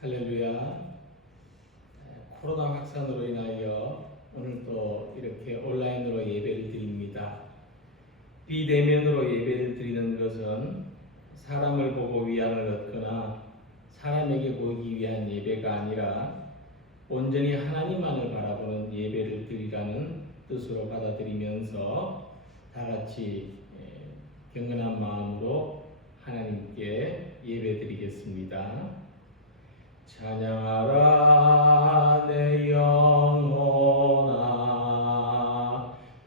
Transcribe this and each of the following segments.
할렐루야. 코로나 확산으로 인하여 오늘 또 이렇게 온라인으로 예배를 드립니다. 비대면으로 예배를 드리는 것은 사람을 보고 위안을 얻거나 사람에게 보이기 위한 예배가 아니라 온전히 하나님만을 바라보는 예배를 드리라는 뜻으로 받아들이면서 다 같이 경건한 마음으로 하나님께 예배드리겠습니다. 찬양하라 내 영혼아,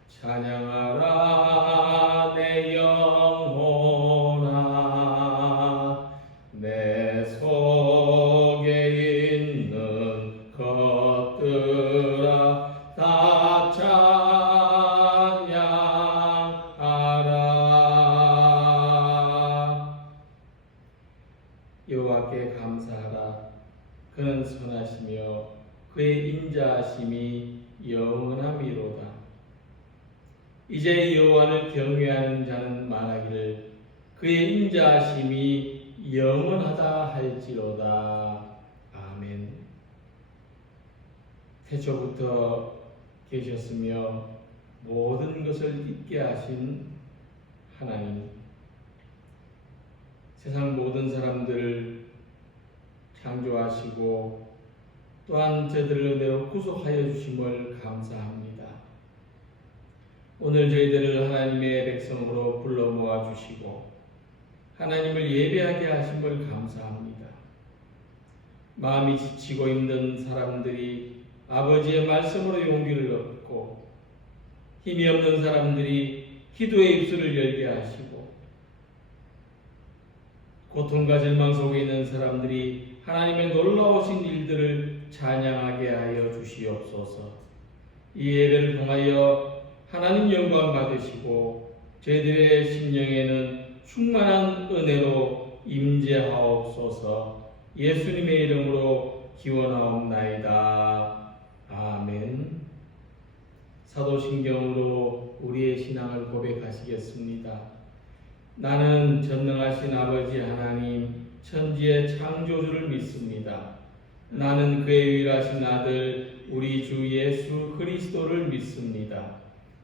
찬양하라 내 영혼아, 내 속에 있는 것들아 다 찬양하라. 여호와께 감사하라. 그는 선하시며 그의 인자하심이 영원함이로다. 이제 여호와를 경외하는 자는 말하기를 그의 인자하심이 영원하다 할지로다. 아멘. 태초부터 계셨으며 모든 것을 있게 하신 하나님, 세상 모든 사람들을 창조하시고 또한 저들을 은혜로 구속하여 주심을 감사합니다. 오늘 저희들을 하나님의 백성으로 불러 모아 주시고 하나님을 예배하게 하심을 감사합니다. 마음이 지치고 힘든 사람들이 아버지의 말씀으로 용기를 얻고 힘이 없는 사람들이 기도의 입술을 열게 하시고 고통과 절망 속에 있는 사람들이 하나님의 놀라우신 일들을 찬양하게 하여 주시옵소서. 이 예배를 통하여 하나님 영광 받으시고 저희들의 심령에는 충만한 은혜로 임재하옵소서. 예수님의 이름으로 기원하옵나이다. 아멘. 사도신경으로 우리의 신앙을 고백하시겠습니다. 나는 전능하신 아버지 하나님 천지의 창조주를 믿습니다. 나는 그의 유일하신 아들 우리 주 예수 그리스도를 믿습니다.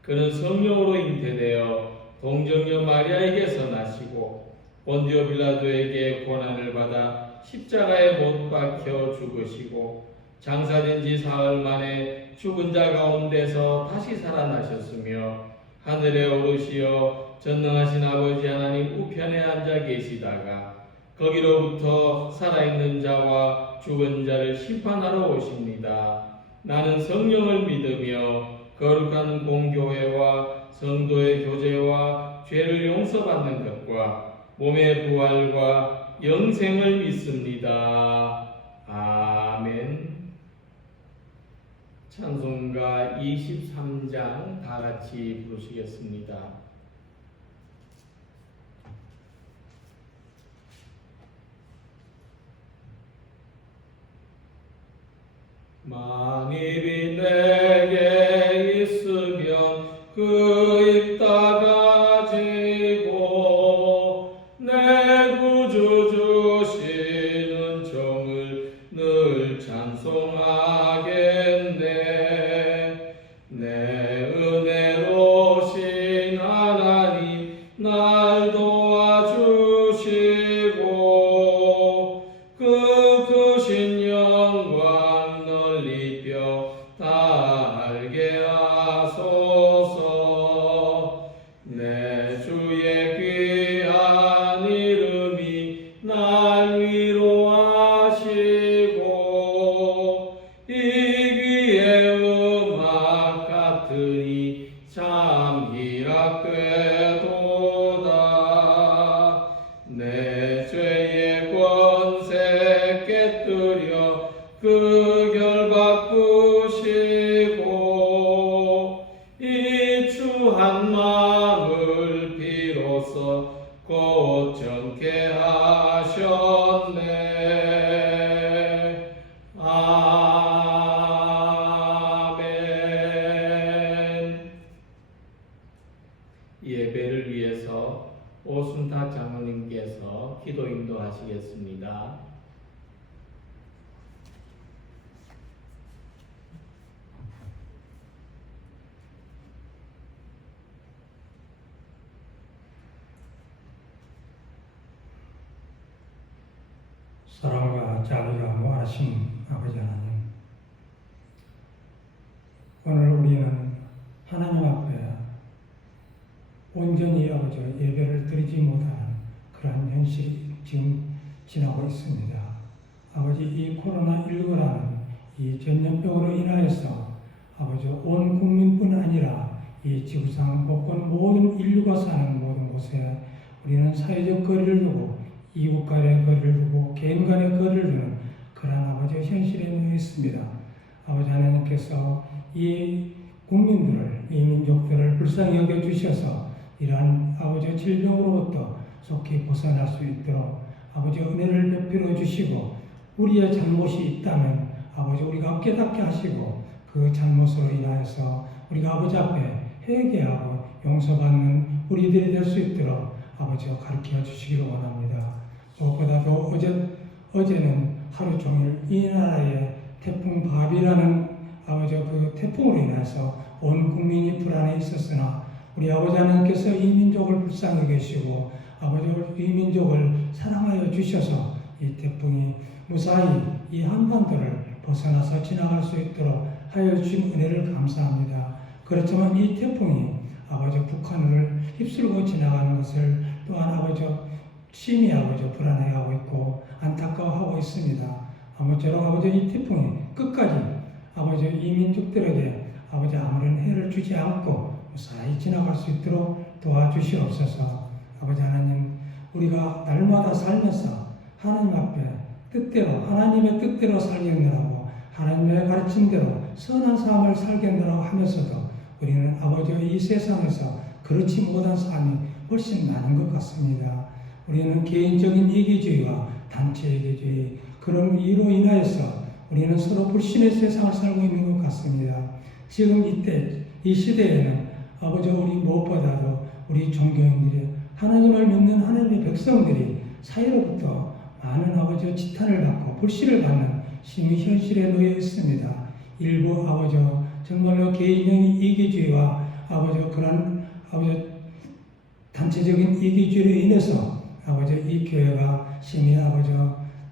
그는 성령으로 잉태되어 동정녀 마리아에게서 나시고 본디오 빌라도에게 고난을 받아 십자가에 못 박혀 죽으시고 장사된 지 사흘 만에 죽은 자 가운데서 다시 살아나셨으며 하늘에 오르시어 전능하신 아버지 하나님 우편에 앉아 계시다가 거기로부터 살아있는 자와 죽은 자를 심판하러 오십니다. 나는 성령을 믿으며 거룩한 공교회와 성도의 교제와 죄를 용서받는 것과 몸의 부활과 영생을 믿습니다. 아멘. 찬송가 23장 다 같이 부르시겠습니다. 만입이 내게 있으면 그 입 닫아지고 내 구주 주시는 종을 늘 찬송하겠네. 내 은혜로우신 하나님 날 도와주시고 그 크신 영광 넓혀 다 알게 하소서. 내 주의 귀한 이름이 날 위로하시고 이 귀의 음악 같으니 참 희락되도다. 내 죄의 권세 깨뜨려 그 결 바꾸시고 이 추한 마음을 비로소 곧 정케 하셨네. 사랑과 자비가 무한하신 아버지 하나님, 오늘 우리는 하나님 앞에 온전히 아버지 예배를 드리지 못하는 그러한 현실이 지금 지나고 있습니다. 아버지, 이 코로나19라는 이 전염병으로 인하여서 아버지 온 국민뿐 아니라 이 지구상 곳곳 모든 인류가 사는 모든 곳에 우리는 사회적 거리를 두고 이웃 간의 거리를 두고 개인 간의 거리를 두는 그러한 아버지 현실에 놓여 있습니다. 아버지 하나님께서 이 국민들을, 이 민족들을 불쌍히 여겨주셔서 이러한 아버지 질병으로부터 속히 벗어날 수 있도록 아버지 은혜를 베풀어 주시고, 우리의 잘못이 있다면 아버지 우리가 깨닫게 하시고 그 잘못으로 인하여서 우리가 아버지 앞에 회개하고 용서받는 우리들이 될 수 있도록 아버지가 가르쳐 주시기를 원합니다. 무엇보다도 어제는 하루 종일 이 나라에 태풍 바비라는 아버지 그 태풍으로 인해서 온 국민이 불안해 있었으나 우리 아버지 하나님께서 이 민족을 불쌍히 계시고 아버지 이 민족을 사랑하여 주셔서 이 태풍이 무사히 이 한반도를 벗어나서 지나갈 수 있도록 하여 주신 은혜를 감사합니다. 그렇지만 이 태풍이 아버지 북한을 휩쓸고 지나가는 것을 또한 아버지 심히 아버지 불안해하고 있고 안타까워하고 있습니다. 아무쪼록 아버지 이 태풍이 끝까지 아버지 이 민족들에게 아버지 아무런 해를 주지 않고 무사히 지나갈 수 있도록 도와주시옵소서. 아버지 하나님, 우리가 날마다 살면서 하나님 앞에 뜻대로 하나님의 뜻대로 살겠느라고 하나님의 가르친 대로 선한 삶을 살겠느라고 하면서도 우리는 아버지 이 세상에서 그렇지 못한 삶이 훨씬 많은 것 같습니다. 우리는 개인적인 이기주의와 단체 이기주의, 그런 이로 인하여서 우리는 서로 불신의 세상을 살고 있는 것 같습니다. 지금 이때 이 시대에는 아버지 우리 무엇보다도 우리 종교인들이 하나님을 믿는 하나님의 백성들이 사이로부터 많은 아버지 지탄을 받고 불신을 받는 심히 현실에 놓여 있습니다. 일부 아버지 정말로 개인적인 이기주의와 아버지 그런 아버지 단체적인 이기주의로 인해서 아버지 이 교회가 심히 아버지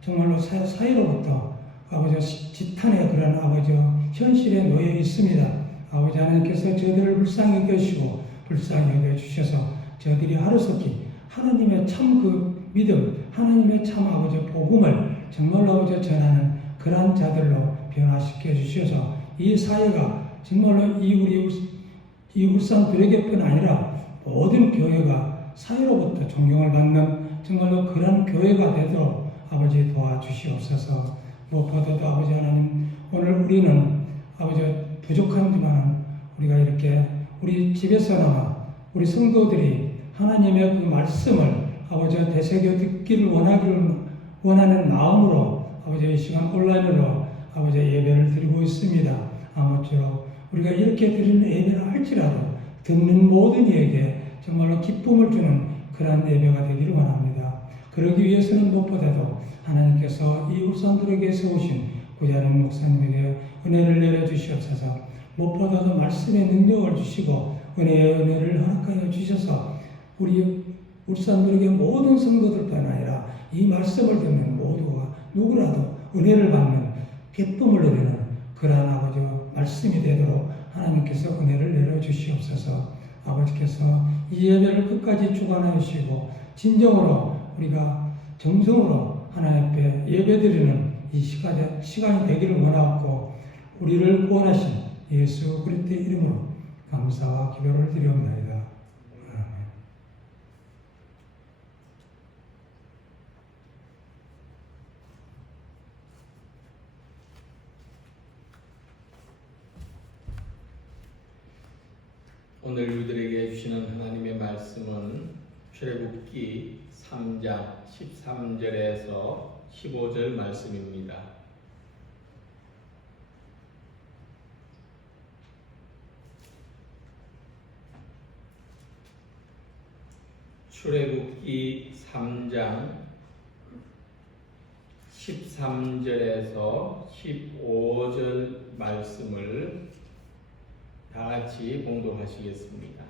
정말로 사이로부터 아버지 지탄의 그런 아버지 현실에 놓여 있습니다. 아버지 하나님께서 저들을 불쌍히 여겨주시고 불쌍히 여겨주셔서 저들이 하루속히 하나님의 참 그 믿음, 하나님의 참 아버지 복음을 정말로 아버지 전하는 그러한 자들로 변화시켜 주셔서 이 사회가 정말로 이 울산 두레교뿐 아니라 모든 교회가 사회로부터 존경을 받는 정말로 그런 교회가 되도록 아버지 도와주시옵소서. 무엇보다도 아버지 하나님, 오늘 우리는 아버지 부족하지만 우리가 이렇게 우리 집에서나마 우리 성도들이 하나님의 그 말씀을 아버지 되새겨 듣기를 원하는 마음으로 아버지 이 시간 온라인으로 아버지 예배를 드리고 있습니다. 아무쪼록 우리가 이렇게 드리는 예배를 할지라도 듣는 모든 이에게 정말로 기쁨을 주는 그러한 예배가 되기를 원합니다. 그러기 위해서는 무엇보다도 하나님께서 이 울산들에게 세우신 구자린 목사님에게 은혜를 내려주시옵소서. 무엇보다도 말씀의 능력을 주시고 은혜를 허락하여 주셔서 우리 울산들에게 모든 성도들뿐 아니라 이 말씀을 듣는 모두가 누구라도 은혜를 받는 기쁨을 누리는 그러한 아버지 말씀이 되도록 하나님께서 은혜를 내려주시옵소서. 아버지께서 이 예배를 끝까지 주관하여 주시고 진정으로 우리가 정성으로 하나님 앞에 예배드리는 이 시간이 되기를 원하고 우리를 구원하신 예수 그리스도의 이름으로 감사와 기도를 드리옵나이다. 아멘. 오늘 우리들에게 주시는 하나님의 말씀은 출애굽기 3장 13절에서 15절 말씀입니다. 출애굽기 3장 13절에서 15절 말씀을 다 같이 봉독하시겠습니다.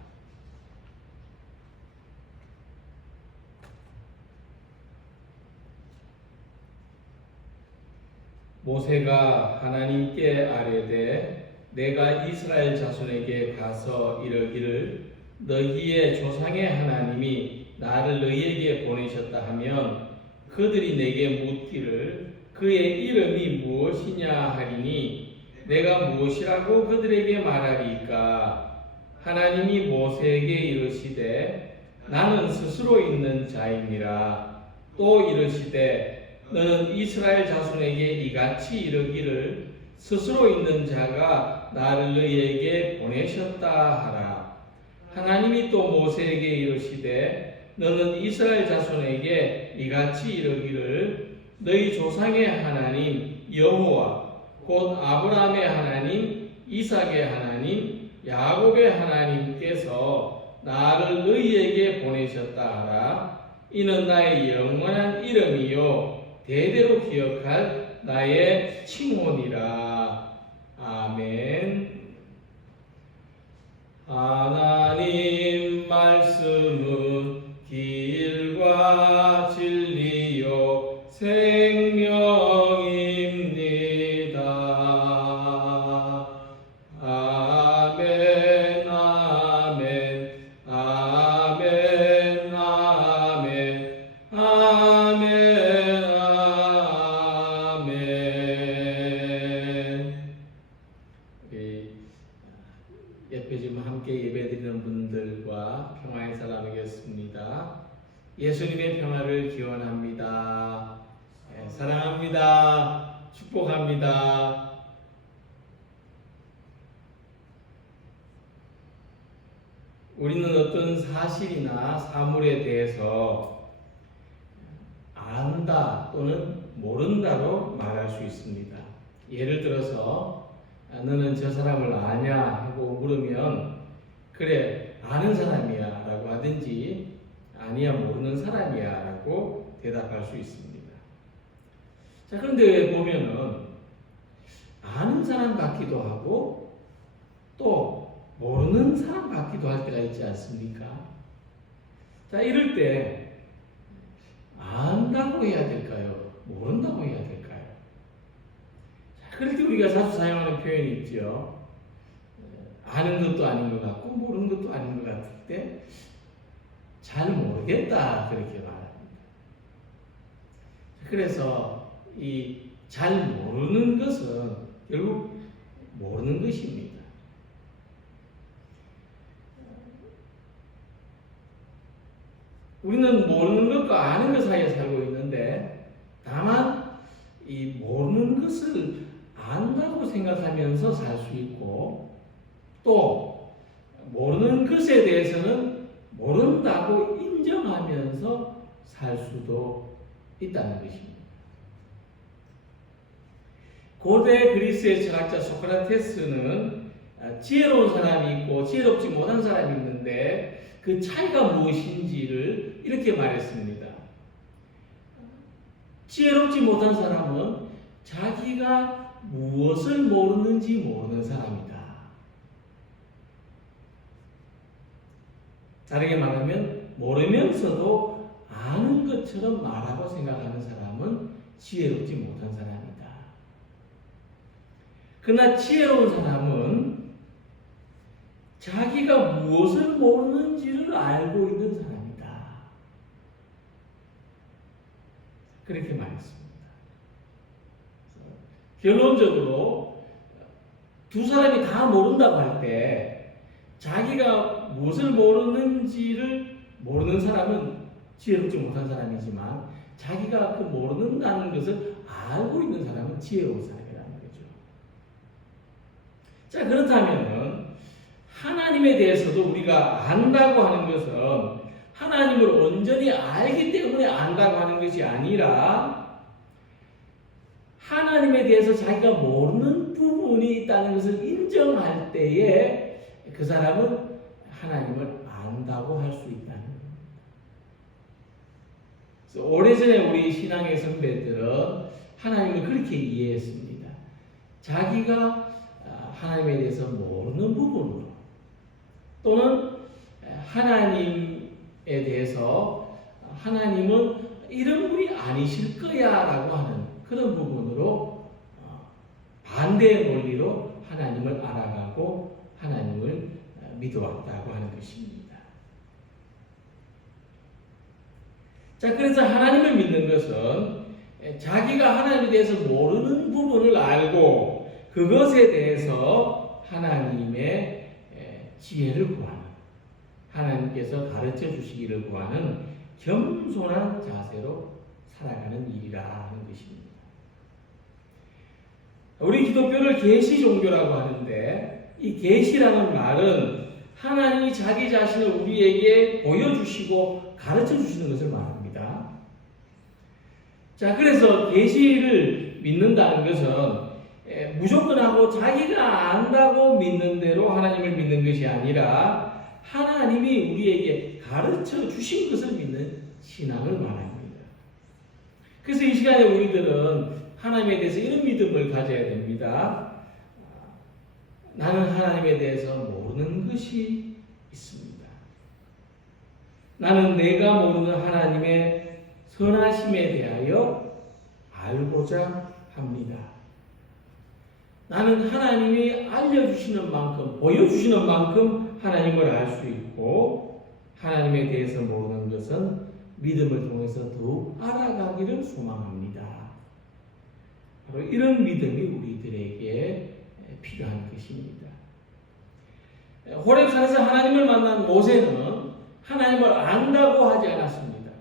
모세가 하나님께 아뢰되 내가 이스라엘 자손에게 가서 이르기를 너희의 조상의 하나님이 나를 너희에게 보내셨다 하면 그들이 내게 묻기를 그의 이름이 무엇이냐 하리니 내가 무엇이라고 그들에게 말하리까. 하나님이 모세에게 이르시되 나는 스스로 있는 자이니라. 또 이르시되 너는 이스라엘 자손에게 이같이 이르기를 스스로 있는 자가 나를 너희에게 보내셨다 하라. 하나님이 또 모세에게 이르시되 너는 이스라엘 자손에게 이같이 이르기를 너희 조상의 하나님 여호와 곧 아브라함의 하나님 이삭의 하나님 야곱의 하나님께서 나를 너희에게 보내셨다 하라. 이는 나의 영원한 이름이요 대대로 기억할 나의 칭호니라. 아멘. 하나님 말씀은 길과 진리요 생명입니다. 아멘 아멘 아멘 아멘 아멘 아멘. 우리 옆에 지금 함께 예배드리는 분들과 평화의 사람이겠습니다. 예수님의 평화를 기원합니다. 사랑합니다. 축복합니다. 우리는 어떤 사실이나 사물에 대해서 안다 또는 모른다로 말할 수 있습니다. 예를 들어서 너는 저 사람을 아냐 하고 물으면 그래 아는 사람이야 라고 하든지 아니야 모르는 사람이야 라고 대답할 수 있습니다. 자, 그런데 보면은 아는 사람 같기도 하고 또 모르는 사람 같기도 할 때가 있지 않습니까? 자, 이럴 때 안다고 해야 될까요? 모른다고 해야 될까요? 자, 그럴 때 우리가 자주 사용하는 표현이 있죠. 아는 것도 아닌 것 같고 모르는 것도 아닌 것 같을 때 잘 모르겠다 그렇게 말합니다. 그래서 이 잘 모르는 것은 결국 모르는 것입니다. 우리는 모르는 것과 아는 것 사이에 살고 있는데 다만 이 모르는 것을 안다고 생각하면서 살 수 있고 또 모르는 것에 대해서는 모른다고 인정하면서 살 수도 있다는 것입니다. 고대 그리스의 철학자 소크라테스는 지혜로운 사람이 있고 지혜롭지 못한 사람이 있는데 그 차이가 무엇인지를 이렇게 말했습니다. 지혜롭지 못한 사람은 자기가 무엇을 모르는지 모르는 사람이다. 다르게 말하면 모르면서도 아는 것처럼 말하고 생각하는 사람은 지혜롭지 못한 사람이다. 그러나 지혜로운 사람은 자기가 무엇을 모르는지를 알고 있는 사람이다. 그렇게 말했습니다. 결론적으로 두 사람이 다 모른다고 할 때 자기가 무엇을 모르는지를 모르는 사람은 지혜롭지 못한 사람이지만 자기가 그 모른다는 것을 알고 있는 사람은 지혜로운 사람이라는 거죠. 자, 그렇다면 하나님에 대해서도 우리가 안다고 하는 것은 하나님을 온전히 알기 때문에 안다고 하는 것이 아니라 하나님에 대해서 자기가 모르는 부분이 있다는 것을 인정할 때에 그 사람은 하나님을 안다고 할 수 있다는 겁니다. 그래서 오래전에 우리 신앙의 선배들은 하나님을 그렇게 이해했습니다. 자기가 하나님에 대해서 모르는 부분으로 또는 하나님에 대해서 하나님은 이런 분이 아니실 거야 라고 하는 그런 부분으로 반대의 논리로 하나님을 알아가고 하나님을 믿어왔다고 하는 것입니다. 자, 그래서 하나님을 믿는 것은 자기가 하나님에 대해서 모르는 부분을 알고 그것에 대해서 하나님의 지혜를 구하는, 하나님께서 가르쳐 주시기를 구하는 겸손한 자세로 살아가는 일이라 하는 것입니다. 우리 기독교를 계시 종교라고 하는데 이 계시라는 말은 하나님이 자기 자신을 우리에게 보여주시고 가르쳐 주시는 것을 말합니다. 자, 그래서 계시를 믿는다는 것은 무조건 하고 자기가 안다고 믿는 대로 하나님을 믿는 것이 아니라 하나님이 우리에게 가르쳐 주신 것을 믿는 신앙을 말합니다. 그래서 이 시간에 우리들은 하나님에 대해서 이런 믿음을 가져야 됩니다. 나는 하나님에 대해서 모르는 것이 있습니다. 나는 내가 모르는 하나님의 선하심에 대하여 알고자 합니다. 나는 하나님이 알려주시는 만큼, 보여주시는 만큼 하나님을 알 수 있고 하나님에 대해서 모르는 것은 믿음을 통해서 더욱 알아가기를 소망합니다. 바로 이런 믿음이 우리들에게 필요한 것입니다. 호렙산에서 하나님을 만난 모세는 하나님을 안다고 하지 않았습니다.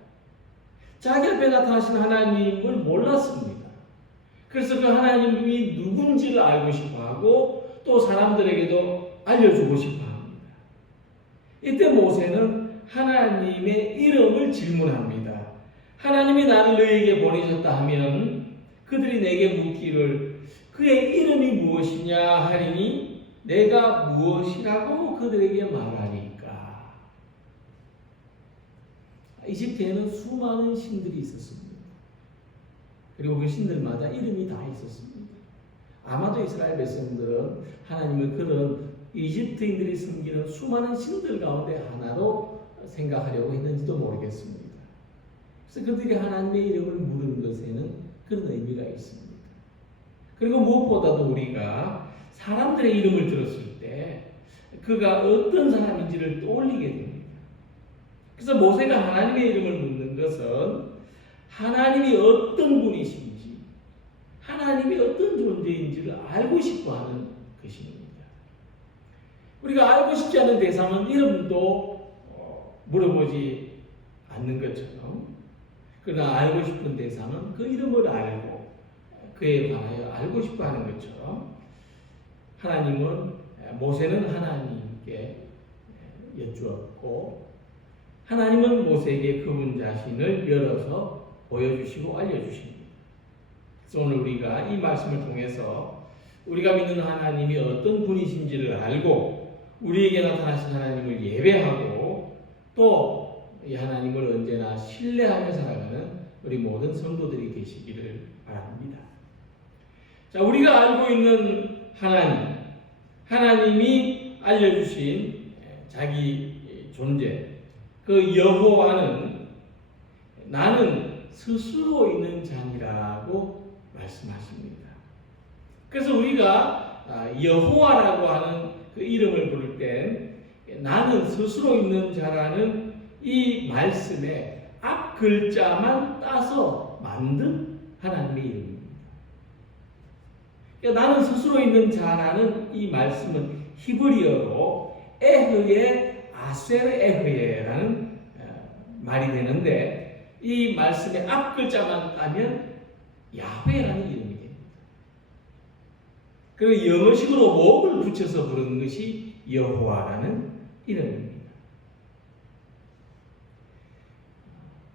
자기 앞에 나타나신 하나님을 몰랐습니다. 그래서 그 하나님이 누군지를 알고 싶어하고 또 사람들에게도 알려주고 싶어합니다. 이때 모세는 하나님의 이름을 질문합니다. 하나님이 나를 너에게 보내셨다 하면 그들이 내게 묻기를 그의 이름이 무엇이냐 하리니 내가 무엇이라고 그들에게 말하리까. 이집트에는 수많은 신들이 있었습니다. 그리고 그 신들마다 이름이 다 있었습니다. 아마도 이스라엘 백성들은 하나님을 그런 이집트인들이 섬기는 수많은 신들 가운데 하나로 생각하려고 했는지도 모르겠습니다. 그래서 그들이 하나님의 이름을 물은 것에는 그런 의미가 있습니다. 그리고 무엇보다도 우리가 사람들의 이름을 들었을 때 그가 어떤 사람인지를 떠올리게 됩니다. 그래서 모세가 하나님의 이름을 묻는 것은 하나님이 어떤 분이신지, 하나님이 어떤 존재인지를 알고 싶어 하는 것입니다. 우리가 알고 싶지 않은 대상은 이름도 물어보지 않는 것처럼, 그러나 알고 싶은 대상은 그 이름을 알고 그에 관하여 알고 싶어 하는 것처럼 모세는 하나님께 여쭈었고 하나님은 모세에게 그분 자신을 열어서 보여주시고 알려주십니다. 그래서 오늘 우리가 이 말씀을 통해서 우리가 믿는 하나님이 어떤 분이신지를 알고 우리에게 나타나신 하나님을 예배하고 또 이 하나님을 언제나 신뢰하며 살아가는 우리 모든 성도들이 되시기를 바랍니다. 자, 우리가 알고 있는 하나님이 알려주신 자기 존재, 그 여호와는 나는 스스로 있는 자니라고 말씀하십니다. 그래서 우리가 여호와라고 하는 그 이름을 부를 때 나는 스스로 있는 자라는 이 말씀의 앞 글자만 따서 만든 하나님의 이름입니다. 그러니까 나는 스스로 있는 자라는 이 말씀은 히브리어로 에흐의 아셀 에흐예라는 말이 되는데 이 말씀의 앞 글자만 따면 야훼라는 이름이 됩니다. 그리고 영어식으로 목을 붙여서 부르는 것이 여호와라는 이름입니다.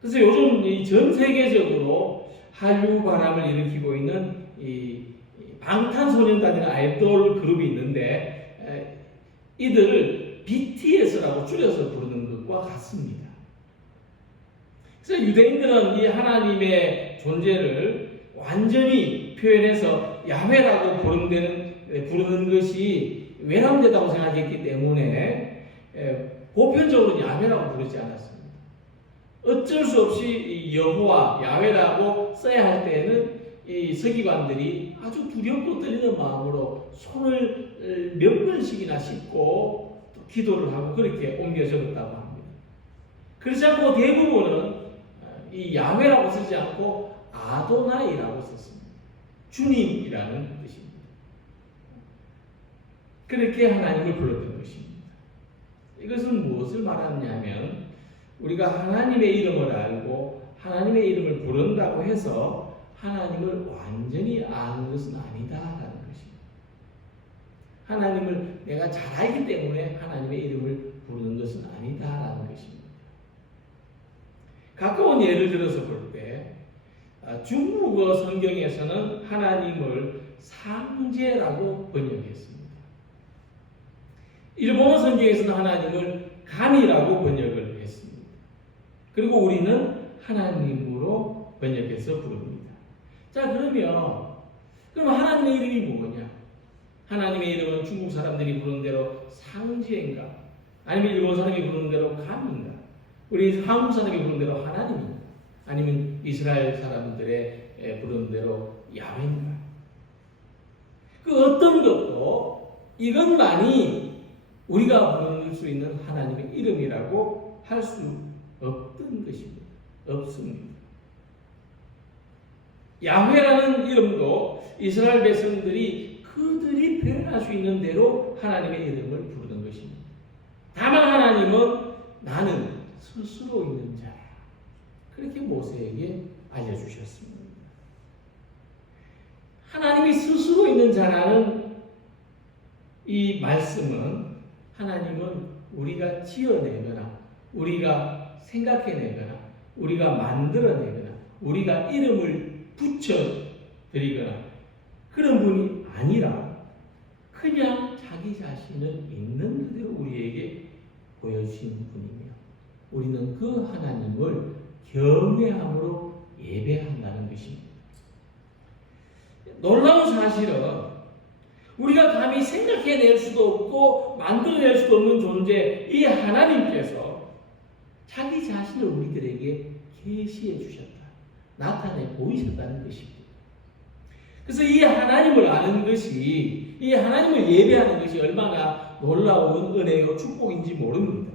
그래서 요즘 전 세계적으로 한류 바람을 일으키고 있는 이 방탄소년단이라는 아이돌 그룹이 있는데 이들을 BTS라고 줄여서 부르는 것과 같습니다. 그래서 유대인들은 이 하나님의 존재를 완전히 표현해서 야훼라고 부르는 것이 외람되다고 생각했기 때문에 보편적으로 야훼라고 부르지 않았습니다. 어쩔 수 없이 여호와 야훼라고 써야 할 때는 이 이 서기관들이 아주 두렵고 떨리는 마음으로 손을 몇 번씩이나 씻고 또 기도를 하고 그렇게 옮겨 적었다고 합니다. 그렇지 않고 대부분은 이 야훼라고 쓰지 않고 아도나이라고 썼습니다. 주님이라는 뜻입니다. 그렇게 하나님을 불렀던 것입니다. 이것은 무엇을 말하느냐면 우리가 하나님의 이름을 알고 하나님의 이름을 부른다고 해서 하나님을 완전히 아는 것은 아니다라는 것입니다. 하나님을 내가 잘 알기 때문에 하나님의 이름을 부르는 것은 아니다라는 것입니다. 가까운 예를 들어서 볼 때 중국어 성경에서는 하나님을 상제라고 번역했습니다. 일본어 성경에서는 하나님을 감이라고 번역을 했습니다. 그리고 우리는 하나님으로 번역해서 부릅니다. 자, 그럼 하나님의 이름이 뭐냐? 하나님의 이름은 중국 사람들이 부르는 대로 상제인가? 아니면 일본 사람이 부르는 대로 감인가? 우리 한국 사람이 부르는 대로 하나님인가? 아니면 이스라엘 사람들의 부르는 대로 야훼인가? 그 어떤 것도 이것만이 우리가 부를 수 있는 하나님의 이름이라고 할 수 없던 것입니다. 없습니다. 야훼라는 이름도 이스라엘 백성들이 그들이 표현할 수 있는 대로 하나님의 이름을 부르는 것입니다. 다만 하나님은 나는 스스로 있는 자야. 그렇게 모세에게 알려주셨습니다. 하나님이 스스로 있는 자라는 이 말씀은 하나님은 우리가 지어내거나 우리가 생각해내거나 우리가 만들어내거나 우리가 이름을 붙여드리거나 그런 분이 아니라 그냥 자기 자신을 있는 그대로 우리에게 보여주신 분이며 우리는 그 하나님을 경외함으로 예배한다는 것입니다. 놀라운 사실은 우리가 감히 생각해낼 수도 없고 만들어낼 수도 없는 존재 이 하나님께서 자기 자신을 우리들에게 계시해 주셨다. 나타내 보이셨다는 것입니다. 그래서 이 하나님을 아는 것이 이 하나님을 예배하는 것이 얼마나 놀라운 은혜요 축복인지 모릅니다.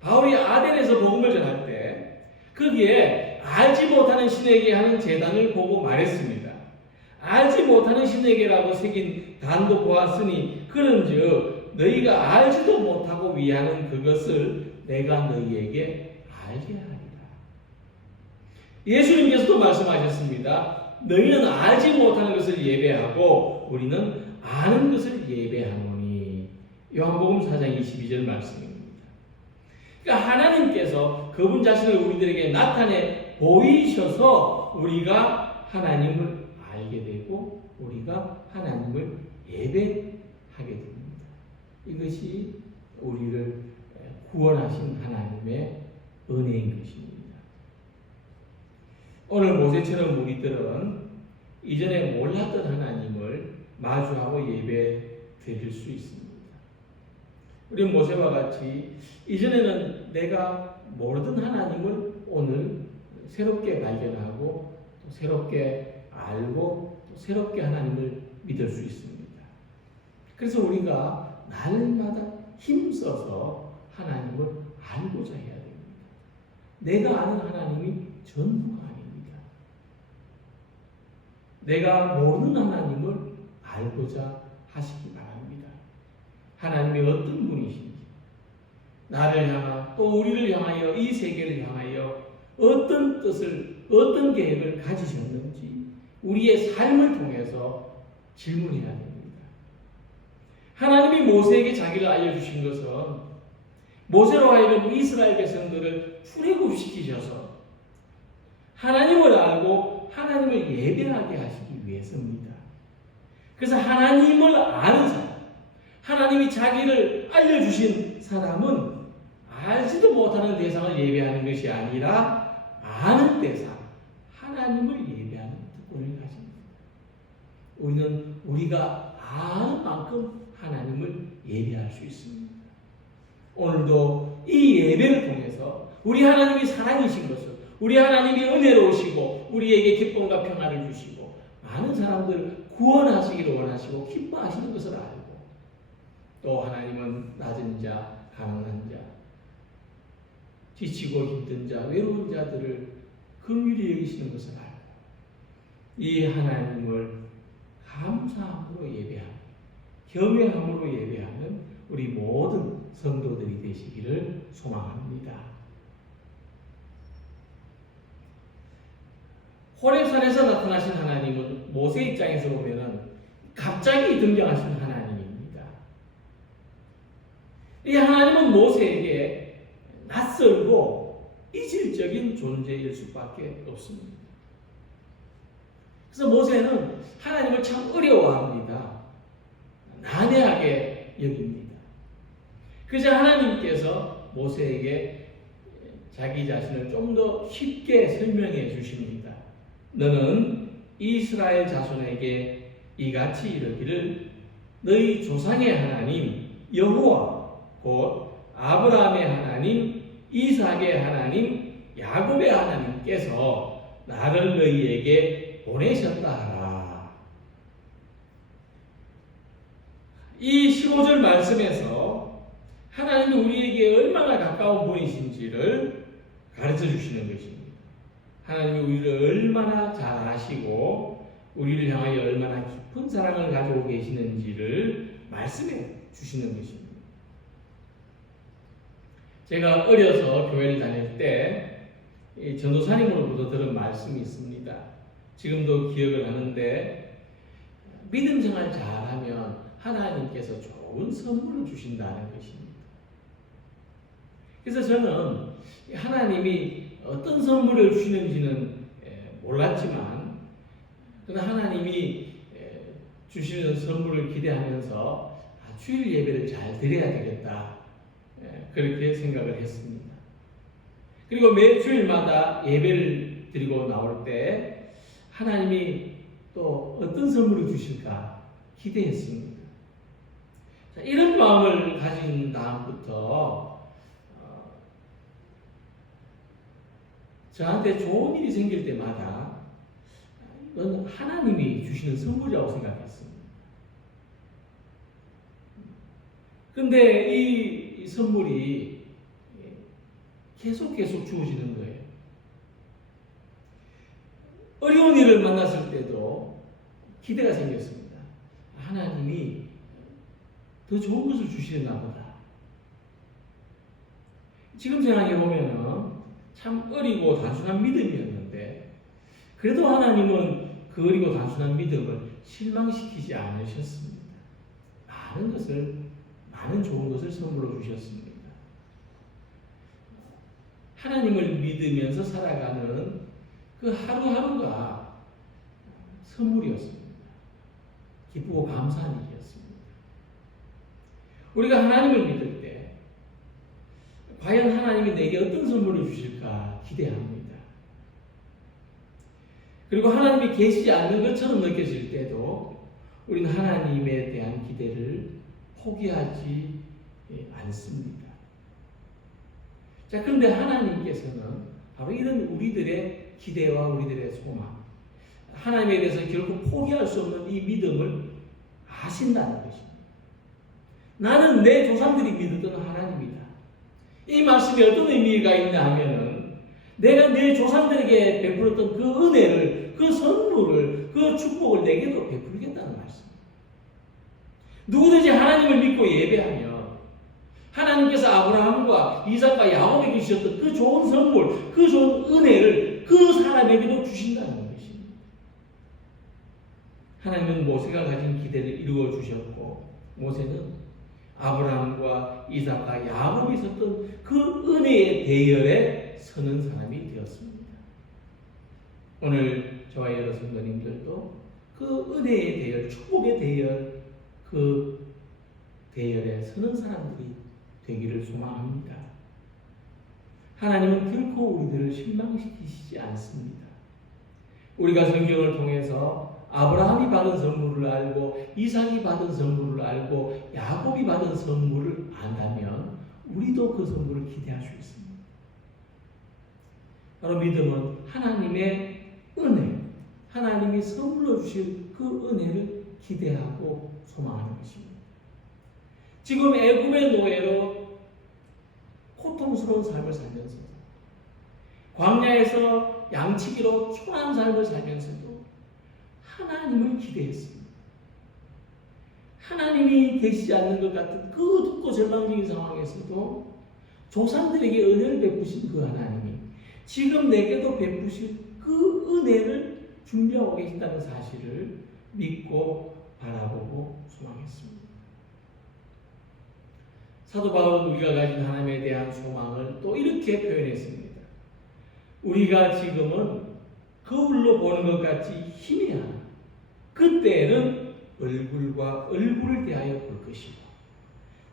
바울이 아덴에서 복음을 전할 때 거기에 알지 못하는 신에게 하는 제단을 보고 말했습니다. 알지 못하는 신에게라고 새긴 단도 보았으니 그런즉 너희가 알지도 못하고 위하는 그것을 내가 너희에게 알게 하리라. 예수님께서도 말씀하셨습니다. 너희는 알지 못하는 것을 예배하고 우리는 아는 것을 예배하노니. 요한복음 4장 22절 말씀입니다. 그러니까 하나님께서 그분 자신을 우리들에게 나타내 보이셔서 우리가 하나님을 알게 되고 우리가 하나님을 예배하게 됩니다. 이것이 우리를 구원하신 하나님의 은혜인 것입니다. 오늘 모세처럼 우리들은 이전에 몰랐던 하나님을 마주하고 예배 드릴 수 있습니다. 우리 모세와 같이 이전에는 내가 모르던 하나님을 오늘 새롭게 발견하고 또 새롭게 알고 또 새롭게 하나님을 믿을 수 있습니다. 그래서 우리가 날마다 힘써서 하나님을 알고자 해야 됩니다. 내가 아는 하나님이 전부가 아닙니다. 내가 모르는 하나님을 알고자 하시기 바랍니다. 하나님이 어떤 분이신지, 나를 향하 또 우리를 향하여 이 세계를 향하여 어떤 뜻을, 어떤 계획을 가지셨는지 우리의 삶을 통해서 질문해야 됩니다. 하나님이 모세에게 자기를 알려주신 것은 모세로 하여금 이스라엘 백성들을 출애굽시키셔서 하나님을 알고 하나님을 예배하게 하시기 위해서입니다. 그래서 하나님을 아는 사람, 하나님이 자기를 알려주신 사람은 알지도 못하는 대상을 예배하는 것이 아니라 아는 대상, 하나님을 예배하는 특권을 가집니다. 우리는 우리가 아는 만큼 하나님을 예배할 수 있습니다. 오늘도 이 예배를 통해서 우리 하나님이 사랑이신 것을, 우리 하나님이 은혜로우시고 우리에게 기쁨과 평안을 주시고 많은 사람들 구원하시기를 원하시고 기뻐하시는 것을 알고 또 하나님은 낮은 자, 가난한 자, 지치고 힘든 자, 외로운 자들을 긍휼히 여기시는 것을 알고 이 하나님을 감사함으로 예배하며 겸허함으로 예배하는 우리 모든 성도들이 되시기를 소망합니다. 호렙산에서 나타나신 하나님은 모세 입장에서 보면은 갑자기 등장하신 하나님입니다. 이 하나님은 모세에게 낯설고 이질적인 존재일 수밖에 없습니다. 그래서 모세는 하나님을 참 어려워합니다. 난해하게 여깁니다. 그래서 하나님께서 모세에게 자기 자신을 좀 더 쉽게 설명해 주십니다. 너는 이스라엘 자손에게 이같이 이르기를 너희 조상의 하나님 여호와 곧 아브라함의 하나님 이삭의 하나님 야곱의 하나님께서 나를 너희에게 보내셨다 하라. 이 15절 말씀에서 하나님이 우리에게 얼마나 가까운 분이신지를 가르쳐 주시는 것입니다. 하나님이 우리를 얼마나 잘 아시고 우리를 향하여 얼마나 깊은 사랑을 가지고 계시는지를 말씀해 주시는 것입니다. 제가 어려서 교회를 다닐 때 전도사님으로부터 들은 말씀이 있습니다. 지금도 기억을 하는데 믿음 생활 잘하면 하나님께서 좋은 선물을 주신다는 것입니다. 그래서 저는 하나님이 어떤 선물을 주시는지는 몰랐지만 그러나 하나님이 주시는 선물을 기대하면서 주일 예배를 잘 드려야 되겠다 그렇게 생각을 했습니다. 그리고 매 주일마다 예배를 드리고 나올 때 하나님이 또 어떤 선물을 주실까 기대했습니다. 자, 이런 마음을 가진 다음부터 저한테 좋은 일이 생길 때마다 이건 하나님이 주시는 선물이라고 생각했습니다. 근데 이 선물이 계속 주어지는 거예요. 어려운 일을 만났을 때도 기대가 생겼습니다. 하나님이 더 좋은 것을 주시려나 보다. 지금 생각해 보면은 참 어리고 단순한 믿음이었는데 그래도 하나님은 그 어리고 단순한 믿음을 실망시키지 않으셨습니다. 많은 좋은 것을 선물로 주셨습니다. 하나님을 믿으면서 살아가는 그 하루하루가 선물이었습니다. 기쁘고 감사한 일이었습니다. 우리가 하나님을 믿을 때 과연 하나님이 내게 어떤 선물을 주실까 기대합니다. 그리고 하나님이 계시지 않는 것처럼 느껴질 때도 우리는 하나님에 대한 기대를 포기하지 않습니다. 자, 그런데 하나님께서는 바로 이런 우리들의 기대와 우리들의 소망, 하나님에 대해서 결코 포기할 수 없는 이 믿음을 아신다는 것입니다. 나는 내 조상들이 믿었던 하나님이다. 이 말씀이 어떤 의미가 있냐 하면은 내가 내 조상들에게 베풀었던 그 은혜를, 그 선물을, 그 축복을 내게도 베풀겠다는 말씀입니다. 누구든지 하나님을 믿고 예배하면 하나님께서 아브라함과 이삭과 야곱에게 주셨던 그 좋은 선물, 그 좋은 은혜를 그 사람에게도 주신다는 것입니다. 하나님은 모세가 가진 기대를 이루어 주셨고 모세는 아브라함과 이삭과 야곱이 있었던 그 은혜의 대열에 서는 사람이 되었습니다. 오늘 저와 여러 성도님들도 그 은혜의 대열, 축복의 대열, 그 대열에 서는 사람들이 되기를 소망합니다. 하나님은 결코 우리들을 실망시키시지 않습니다. 우리가 성경을 통해서 아브라함이 받은 선물을 알고 이삭이 받은 선물을 알고 야곱이 받은 선물을 안다면 우리도 그 선물을 기대할 수 있습니다. 바로 믿음은 하나님의 은혜, 하나님이 선물로 주실 그 은혜를 기대하고 소망하는 것입니다. 지금 애굽의 노예로 고통스러운 삶을 살면서 광야에서 양치기로 초라한 삶을 살면서도 하나님을 기대했습니다. 하나님이 계시지 않는 것 같은 그 둡고 절망적인 상황에서도 조상들에게 은혜를 베푸신 그 하나님이 지금 내게도 베푸실 그 은혜를 준비하고 계신다는 사실을 믿고 바라보고 소망했습니다. 사도 바울은 우리가 가진 하나님에 대한 소망을 또 이렇게 표현했습니다. 우리가 지금은 거울로 보는 것 같이 희미하나 그때는 얼굴과 얼굴을 대하여 볼 것이고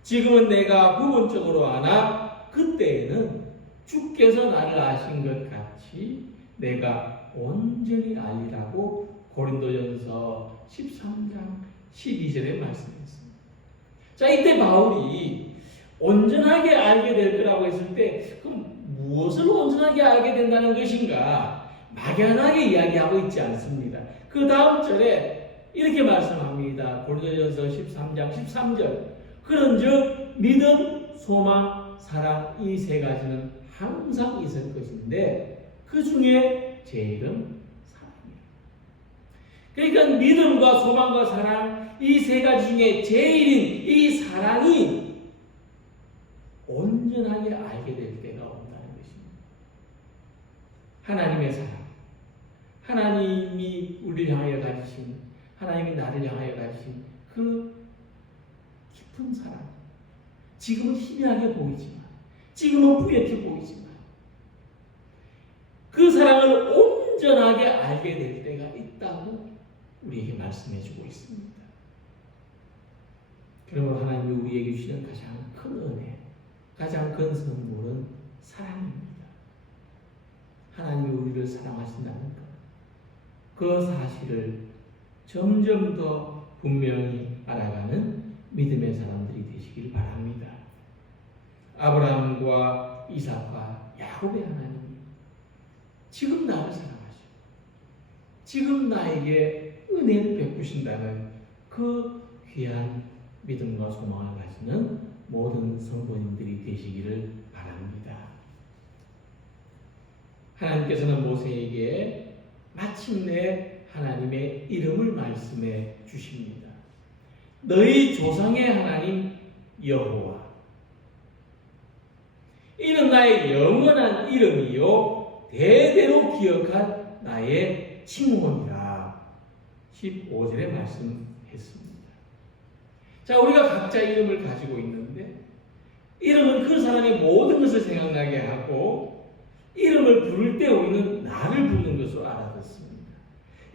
지금은 내가 부분적으로 아나 그때에는 주께서 나를 아신 것 같이 내가 온전히 알리라고 고린도전서 13장 12절에 말씀했습니다. 자, 이때 바울이 온전하게 알게 될 거라고 했을 때 그럼 무엇을 온전하게 알게 된다는 것인가? 막연하게 이야기하고 있지 않습니다. 그 다음 절에 이렇게 말씀합니다. 고린도전서 13장 13절 그런즉 믿음, 소망, 사랑 이 세 가지는 항상 있을 것인데 그 중에 제일은 사랑이에요. 그러니까 믿음과 소망과 사랑 이 세 가지 중에 제일인 이 사랑이 온전하게 알게 될 때가 온다는 것입니다. 하나님의 사랑, 하나님이 우리를 향하여 가지신, 하나님이 나를 향하여 가지신 그 깊은 사랑, 지금은 희미하게 보이지만, 지금은 뿌옇게 보이지만, 그 사랑을 온전하게 알게 될 때가 있다고 우리에게 말씀해주고 있습니다. 그러므로 하나님이 우리에게 주시는 가장 큰 은혜, 가장 큰 선물은 사랑입니다. 하나님이 우리를 사랑하신다는 것, 그 사실을 점점 더 분명히 알아가는 믿음의 사람들이 되시길 바랍니다. 아브라함과 이삭과 야곱의 하나님이 지금 나를 사랑하시고 지금 나에게 은혜를 베푸신다는 그 귀한 믿음과 소망을 가지는 모든 성도님들이 되시기를 바랍니다. 하나님께서는 모세에게 마침내 하나님의 이름을 말씀해 주십니다. 너희 조상의 하나님 여호와, 이는 나의 영원한 이름이요 대대로 기억한 나의 칭호니라. 15절에 말씀했습니다. 자, 우리가 각자 이름을 가지고 있는데 이름은 그 사람의 모든 것을 생각나게 하고 이름을 부를 때 우리는 나를 부르는 것으로 알아듣습니다.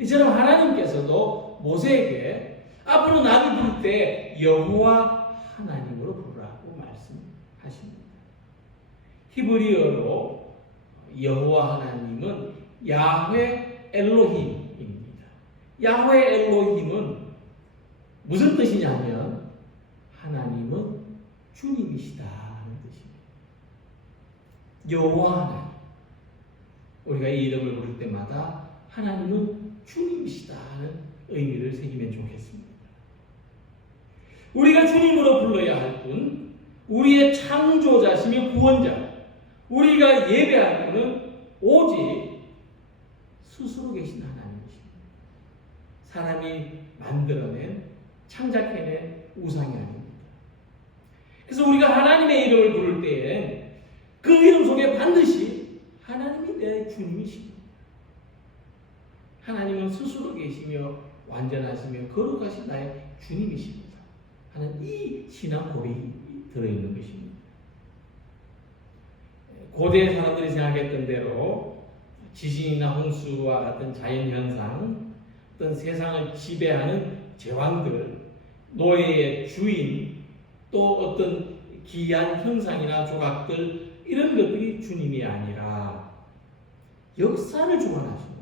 이처럼 하나님께서도 모세에게 앞으로 나를 부를 때 여호와 하나님으로 부르라고 말씀하십니다. 히브리어로 여호와 하나님은 야훼 엘로힘입니다. 야훼 엘로힘은 무슨 뜻이냐면 하나님은 주님이시다 하는 뜻입니다. 여호와 하나님, 우리가 이 이름을 부를 때마다 하나님은 주님이시다 하는 의미를 새기면 좋겠습니다. 우리가 주님으로 불러야 할 분, 우리의 창조자시며 구원자, 우리가 예배할 분은 오직 스스로 계신 하나님이십니다. 사람이 만들어낸, 창작해낸 우상이 아닙니다. 그래서 우리가 하나님의 이름을 부를 때엔 그 이름 속에 반드시 하나님이 내 주님이십니다. 하나님은 스스로 계시며 완전하시며 거룩하신 나의 주님이십니다 하는 이 신앙 고백이 들어있는 것입니다. 고대 사람들이 생각했던 대로 지진이나 홍수와 같은 자연현상, 어떤 세상을 지배하는 제왕들, 노예의 주인, 또 어떤 기이한 형상이나 조각들, 이런 것들이 주님이 아니라 역사를 주관하시는,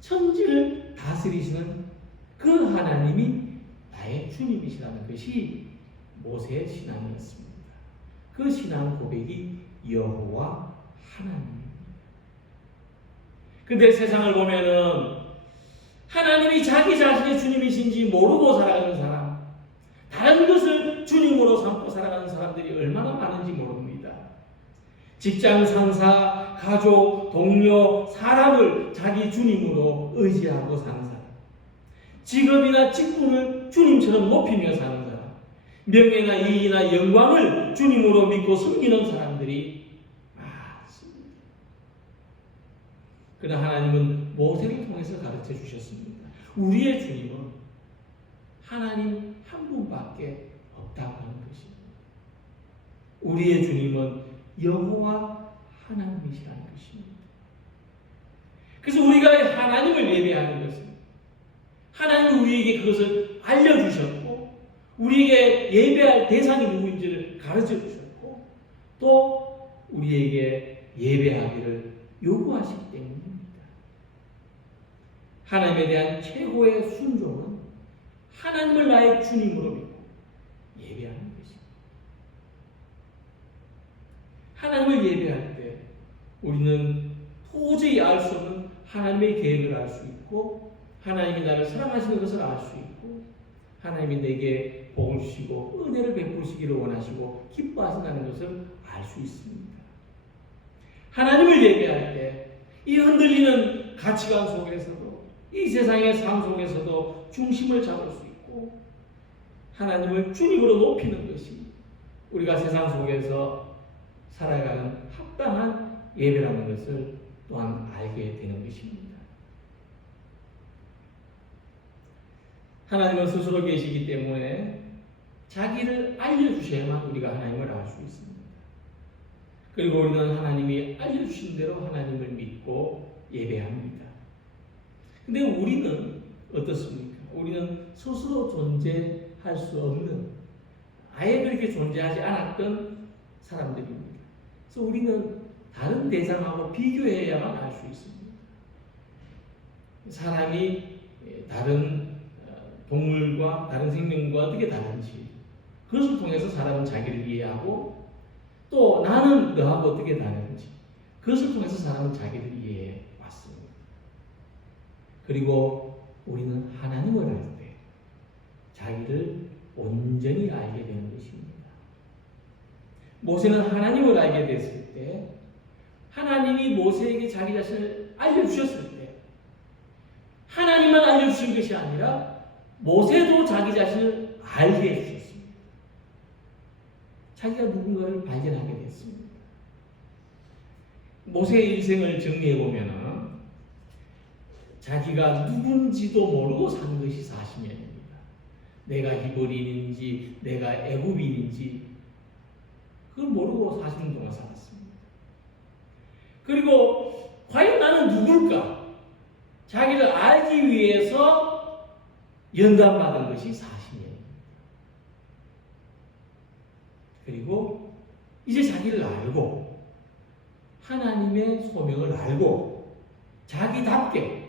천지를 다스리시는 그 하나님이 나의 주님이시라는 것이 모세의 신앙이었습니다. 그 신앙 고백이 여호와 하나님입니다. 근데 세상을 보면은 하나님이 자기 자신의 주님이신지 모르고 살아가는 사람, 다른 것을 주님으로 삼고 살아가는 사람들이 얼마나 많은지 모릅니다. 직장 상사, 가족, 동료, 사람을 자기 주님으로 의지하고 사는 사람, 직업이나 직분을 주님처럼 높이며 사는 사람, 명예나 이익이나 영광을 주님으로 믿고 섬기는 사람들이 많습니다. 그러나 하나님은 모세를 통해서 가르쳐 주셨습니다. 우리의 주님은 하나님 한 분밖에 없다고 하는 것입니다. 우리의 주님은 여호와 하나님이시라는 것입니다. 그래서 우리가 하나님을 예배하는 것은 하나님이 우리에게 그것을 알려주셨고 우리에게 예배할 대상이 누구인지를 가르쳐 주셨고 또 우리에게 예배하기를 요구하시기 때문입니다. 하나님에 대한 최고의 순종은 하나님을 나의 주님으로 믿고 예배하는 것입니다. 하나님을 예배할 때 우리는 도저히 알 수 없는 하나님의 계획을 알 수 있고 하나님이 나를 사랑하시는 것을 알 수 있고 하나님이 내게 복을 주시고 은혜를 베푸시기를 원하시고 기뻐하신다는 것을 알 수 있습니다. 하나님을 예배할 때 이 흔들리는 가치관 속에서도 이 세상의 삶 속에서도 중심을 잡을 수 있고 하나님을 주님으로 높이는 것이 우리가 세상 속에서 살아가는 합당한 예배라는 것을 또한 알게 되는 것입니다. 하나님은 스스로 계시기 때문에 자기를 알려주셔야만 우리가 하나님을 알 수 있습니다. 그리고 우리는 하나님이 알려주신 대로 하나님을 믿고 예배합니다. 근데 우리는 어떻습니까? 우리는 스스로 존재할 수 없는 아예 그렇게 존재하지 않았던 사람들입니다. 그래서 우리는 다른 대상하고 비교해야만 알 수 있습니다. 사람이 다른 동물과 다른 생명과 어떻게 다른지 그것을 통해서 사람은 자기를 이해하고 또 나는 너하고 어떻게 다른지 그것을 통해서 사람은 자기를 이해해 왔습니다. 그리고 우리는 하나님을 알 때 자기를 온전히 알게 되는 것입니다. 모세는 하나님을 알게 됐을 때 하나님이 모세에게 자기 자신을 알려주셨을 때 하나님만 알려주신 것이 아니라 모세도 자기 자신을 알게 해주셨습니다. 자기가 누군가를 발견하게 됐습니다. 모세의 일생을 정리해보면 자기가 누군지도 모르고 산 것이 40년입니다. 내가 히브리인인지 내가 애굽인인지 그걸 모르고 40년 동안 살았습니다. 그리고 과연 나는 누굴까? 자기를 알기 위해서 연단받은 것이 40년입니다. 그리고 이제 자기를 알고 하나님의 소명을 알고 자기답게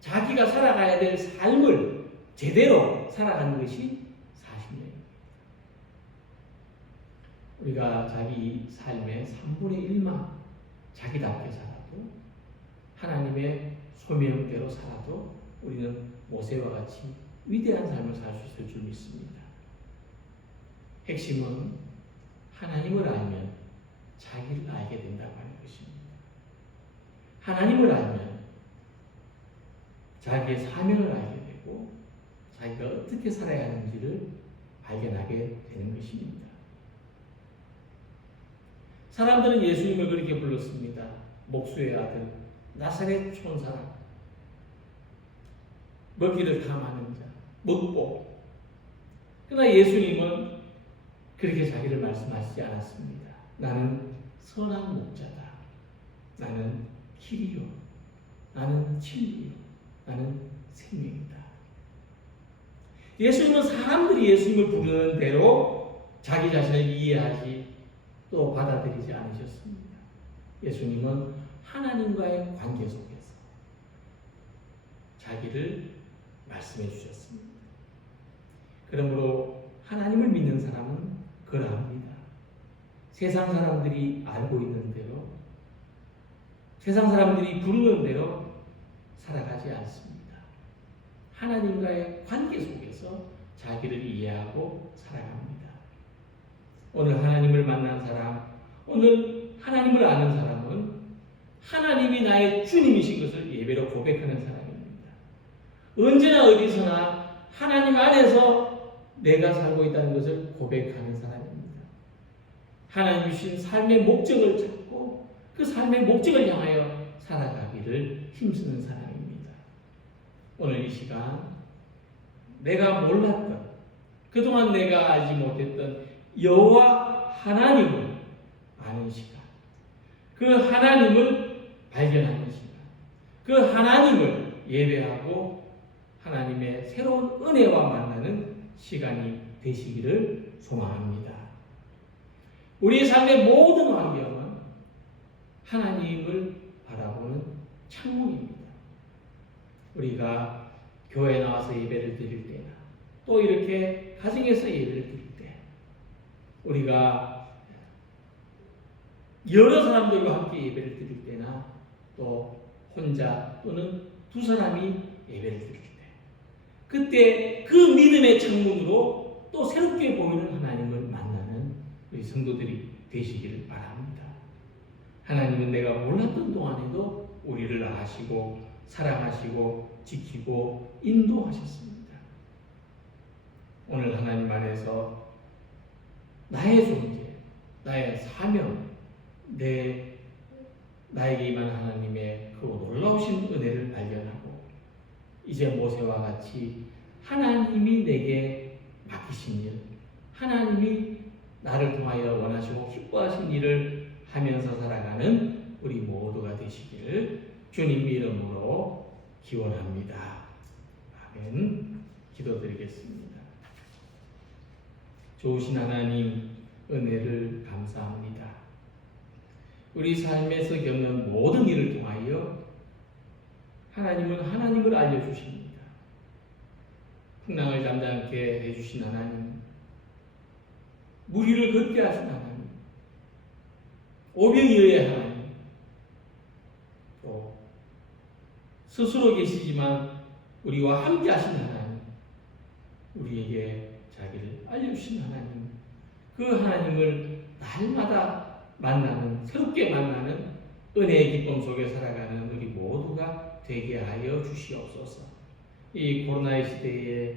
자기가 살아가야 될 삶을 제대로 살아가는 것이 40년입니다. 우리가 자기 삶의 3분의 1만 자기답게 살아도 하나님의 소명대로 살아도 우리는 모세와 같이 위대한 삶을 살 수 있을 줄 믿습니다. 핵심은 하나님을 알면 자기를 알게 된다고 하는 것입니다. 하나님을 알면 자기의 사명을 알게 되고 자기가 어떻게 살아야 하는지를 발견하게 되는 것입니다. 사람들은 예수님을 그렇게 불렀습니다. 목수의 아들, 나사렛 촌사람, 먹이를 탐하는 자, 먹보. 그러나 예수님은 그렇게 자기를 말씀하시지 않았습니다. 나는 선한 목자다. 나는 길이요. 나는 진리요. 나는 생명이다. 예수님은 사람들이 예수님을 부르는 대로 자기 자신을 이해하지 또 받아들이지 않으셨습니다. 예수님은 하나님과의 관계 속에서 자기를 말씀해 주셨습니다. 그러므로 하나님을 믿는 사람은 그러합니다. 세상 사람들이 알고 있는 대로 세상 사람들이 부르는 대로 살아가지 않습니다. 하나님과의 관계 속에서 자기를 이해하고 살아갑니다. 오늘 하나님을 만난 사람, 오늘 하나님을 아는 사람은 하나님이 나의 주님이신 것을 예배로 고백하는 사람입니다. 언제나 어디서나 하나님 안에서 내가 살고 있다는 것을 고백하는 사람입니다. 하나님 주신 삶의 목적을 찾고 그 삶의 목적을 향하여 살아가기를 힘쓰는 사람입니다. 오늘 이 시간 내가 몰랐던, 그동안 내가 알지 못했던 여호와 하나님을 아는 시간, 그 하나님을 발견하는 시간, 그 하나님을 예배하고 하나님의 새로운 은혜와 만나는 시간이 되시기를 소망합니다. 우리의 삶의 모든 환경은 하나님을 바라보는 창문입니다. 우리가 교회에 나와서 예배를 드릴 때나 또 이렇게 가정에서 예배를 드릴 때 우리가 여러 사람들과 함께 예배를 드릴 때나 또 혼자 또는 두 사람이 예배를 드릴 때 그때 그 믿음의 창문으로 또 새롭게 보이는 하나님을 만나는 우리 성도들이 되시기를 바랍니다. 하나님은 내가 몰랐던 동안에도 우리를 아시고 사랑하시고 지키고 인도하셨습니다. 오늘 하나님 안에서 나의 존재, 나의 사명, 나에게 임한 하나님의 그 놀라우신 은혜를 발견하고 이제 모세와 같이 하나님이 내게 맡기신 일, 하나님이 나를 통하여 원하시고 기뻐하신 일을 하면서 살아가는 우리 모두가 되시기를 주님 이름으로 기원합니다. 아멘. 기도드리겠습니다. 좋으신 하나님 은혜를 감사합니다. 우리 삶에서 겪는 모든 일을 통하여 하나님은 하나님을 알려주십니다. 풍랑을 잠잠케 해주신 하나님, 무리를 걷게 하신 하나님, 오병이어의 하나님, 또 스스로 계시지만 우리와 함께 하신 하나님, 우리에게 자기를 알려주신 하나님, 그 하나님을 날마다 만나는, 새롭게 만나는 은혜의 기쁨 속에 살아가는 우리 모두가 되게 하여 주시옵소서. 이 코로나의 시대에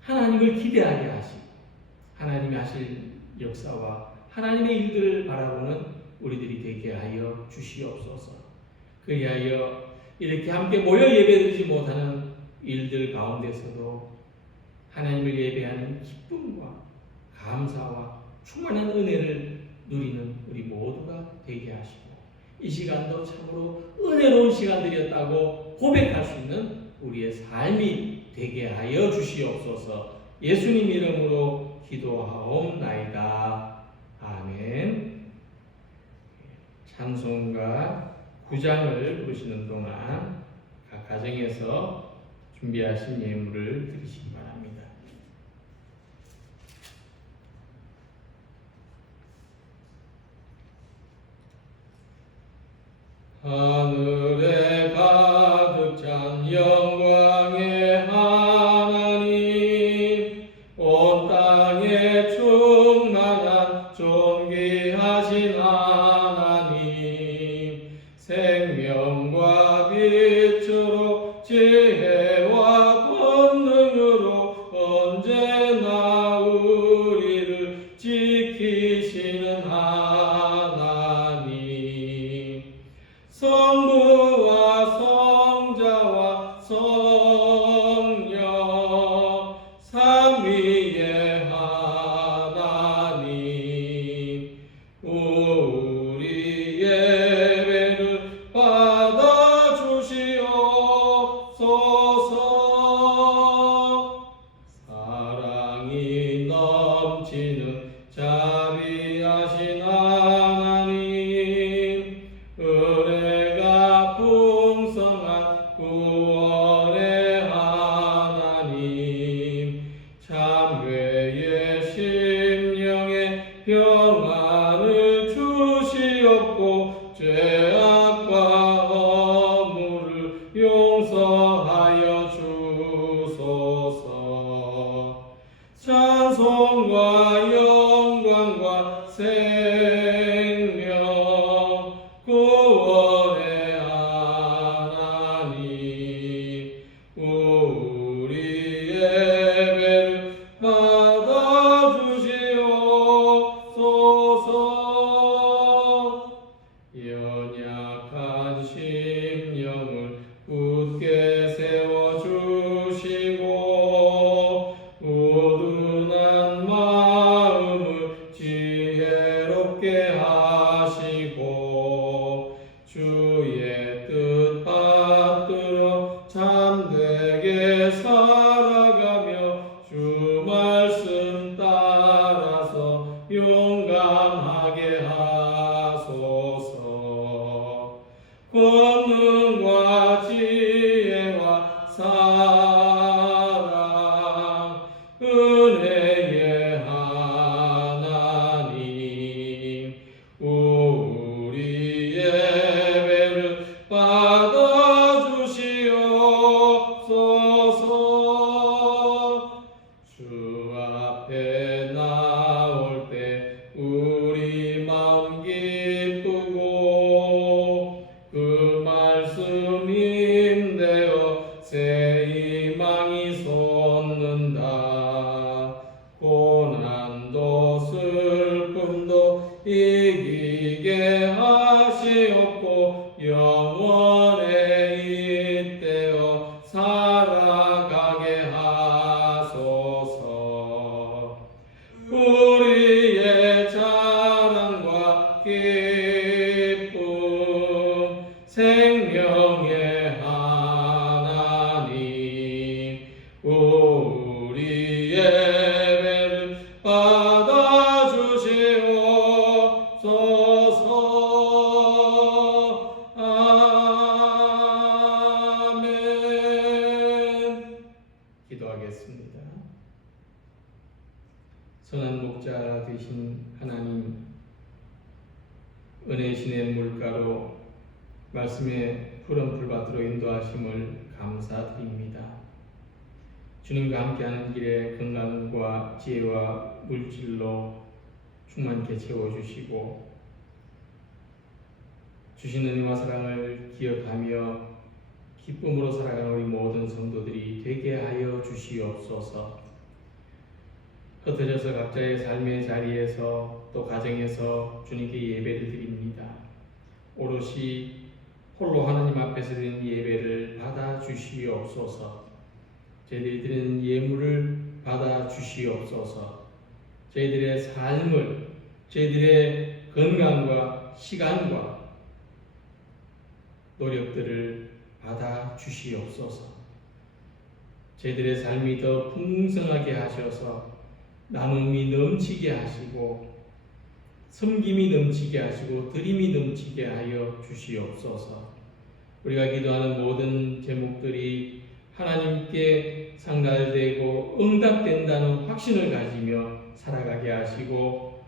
하나님을 기대하게 하시고 하나님이 하실 역사와 하나님의 일들을 바라보는 우리들이 되게 하여 주시옵소서. 그리하여 이렇게 함께 모여 예배드리지 못하는 일들 가운데서도 하나님을 예배하는 기쁨과 감사와 충만한 은혜를 누리는 우리 모두가 되게 하시고 이 시간도 참으로 은혜로운 시간들이었다고 고백할 수 있는 우리의 삶이 되게 하여 주시옵소서. 예수님 이름으로 기도하옵나이다. 아멘. 찬송가 9장을 부르시는 동안 각 가정에서 준비하신 예물을 드리시기 바랍니다. 하늘에 가득 찬 영광의 하나님, 온 땅에 충만한 존귀하신 하나님, 생명과 빛으로 지혜와 권능으로 언제나 우리를 지키시는 하나님, 성부와 성자와 성령 삼위의 하나님, 우리 예배를 받아주시옵소서. 사랑이 넘치는 자비하신 하나님, 은혜가 풍성한 구원의 용서하여 주소서. 찬송과 영광과 생명 구원의 하나님, 우리 예배를 받아주시옵소서. 연약한 심령을 굳게 세워주시고 우둔한 마음을 지혜롭게 하시고 주의 뜻 받들어 참되게 살아가며 주 말씀 따라서 용감하게 하소서. 권능과 지혜와 사랑 은혜의 하나님, 우리 예배를 받아주시옵소서. 주 앞에 나올 때 우리 마음 기쁘고 그 말씀 힘되어 새 희망이 솟는다. 고난도 슬픔도 이기게 하시옵고 영원에 잇대어 살아가게 하소서. 우리의 자랑과 기쁨 생명의 하나님, 우리 예배를 받아주시옵소서. 아멘. 기도하겠습니다. 선한 목자 되신 하나님, 은혜신의 물가로 말씀의 푸른 풀밭으로 인도하심을 감사드립니다. 주님과 함께하는 길에 건강과 지혜와 물질로 충만케 채워주시고 주신 은혜와 사랑을 기억하며 기쁨으로 살아가는 우리 모든 성도들이 되게 하여 주시옵소서. 흩어져서 각자의 삶의 자리에서 또 가정에서 주님께 예배를 드립니다. 오롯이 홀로 하나님 앞에서 드리는 예배를 받아 주시옵소서. 저희들이 드리는 예물을 받아 주시옵소서. 저희들의 삶을, 저희들의 건강과 시간과 노력들을 받아 주시옵소서. 저희들의 삶이 더 풍성하게 하셔서 나눔이 넘치게 하시고 섬김이 넘치게 하시고 드림이 넘치게 하여 주시옵소서. 우리가 기도하는 모든 제목들이 하나님께 상달되고 응답된다는 확신을 가지며 살아가게 하시고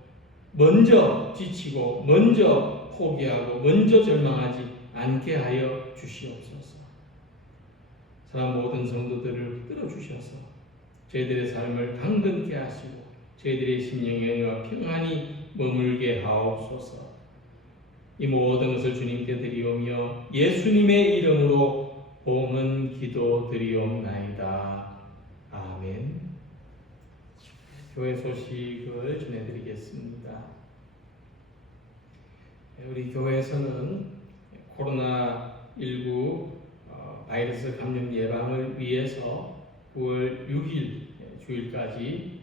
먼저 지치고 먼저 포기하고 먼저 절망하지 않게 하여 주시옵소서. 사람 모든 성도들을 붙들어 주셔서 저희들의 삶을 강건케 하시고 저희들의 심령의 영과 평안히 머물게 하옵소서. 이 모든 것을 주님께 드리오며 예수님의 이름으로 봉헌 기도 드리옵나이다. 아멘. 교회 소식을 전해드리겠습니다. 우리 교회에서는 코로나19 바이러스 감염 예방을 위해서 9월 6일 주일까지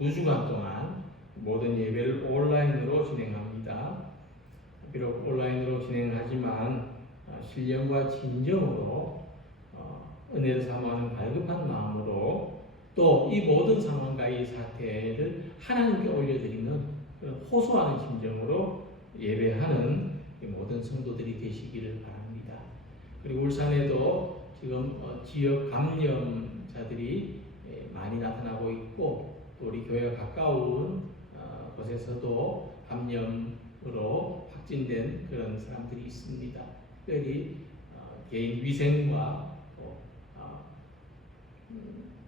2주간 동안 모든 예배를 온라인으로 진행합니다. 비록 온라인으로 진행하지만 신령과 진정으로 은혜를 사모하는 갈급한 마음으로 또 이 모든 상황과 이 사태를 하나님께 올려드리는 그런 호소하는 심정으로 예배하는 이 모든 성도들이 되시기를 바랍니다. 그리고 울산에도 지금 지역 감염자들이 많이 나타나고 있고 또 우리 교회가 가까운 곳에서도 감염으로 확진된 그런 사람들이 있습니다. 특별히 개인 위생과 또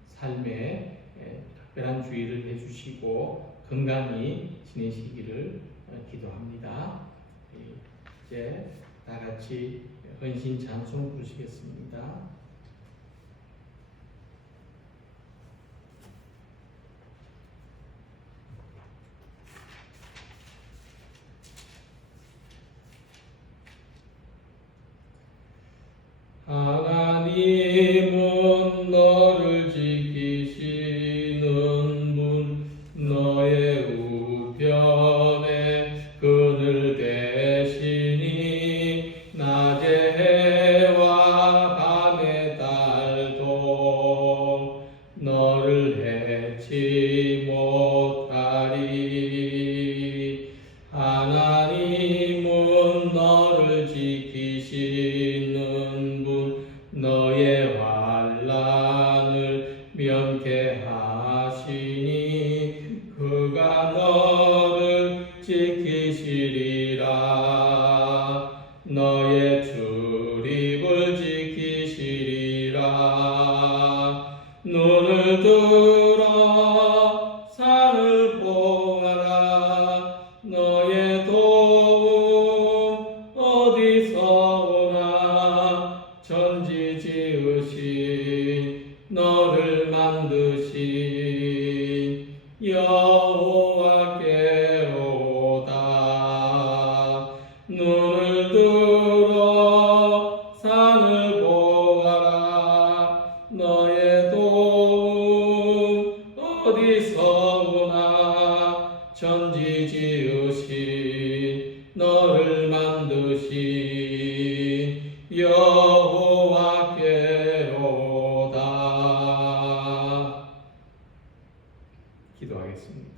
삶에 특별한 주의를 해주시고 건강히 지내시기를 기도합니다. 이제 다 같이 헌신 찬송 부르시겠습니다. 하나님은 너를 지키시는 분, 너의 우편에 그늘 대시니 낮의 해와 밤의 달도 너를 해치 못하리. 하나님은 너를 지키시는 분, 너의 환난을 면케하시니 그가 너를 지키시리라. 너의 출입을 지키시리라. 눈을 들어 산을 보아라. 너의 도움 어디서 오나. 천지 지으신 너를 만드신 여호와께로다. 눈을 들어 산을 보아라. 너의 도움 어디서 오나. 천지 지으신 너를 만드신 여호와께로다. 기도하겠습니다.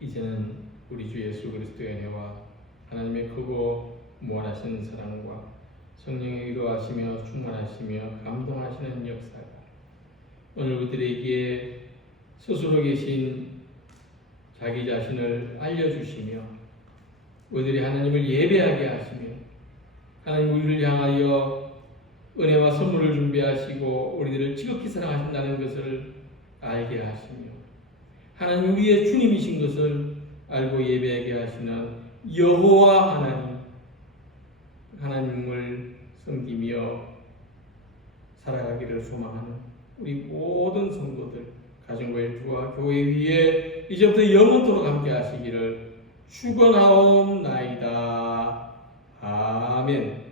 이제는 우리 주 예수 그리스도의 은혜와 하나님의 크고 무한하신 사랑과 성령의 위로하시며 충만하시며 감동하시는 역사가 오늘 우리들에게 스스로 계신 자기 자신을 알려주시며 우리들이 하나님을 예배하게 하시며 하나님 우리를 향하여 은혜와 선물을 준비하시고 우리들을 지극히 사랑하신다는 것을 알게 하시며 하나님 우리의 주님이신 것을 알고 예배하게 하시는 여호와 하나님을 섬기며 살아가기를 소망하는 우리 모든 성도들 가정과 일주와 교회 위에 이제부터 영원토록 함께 하시기를 축원하옵나이다. 아멘.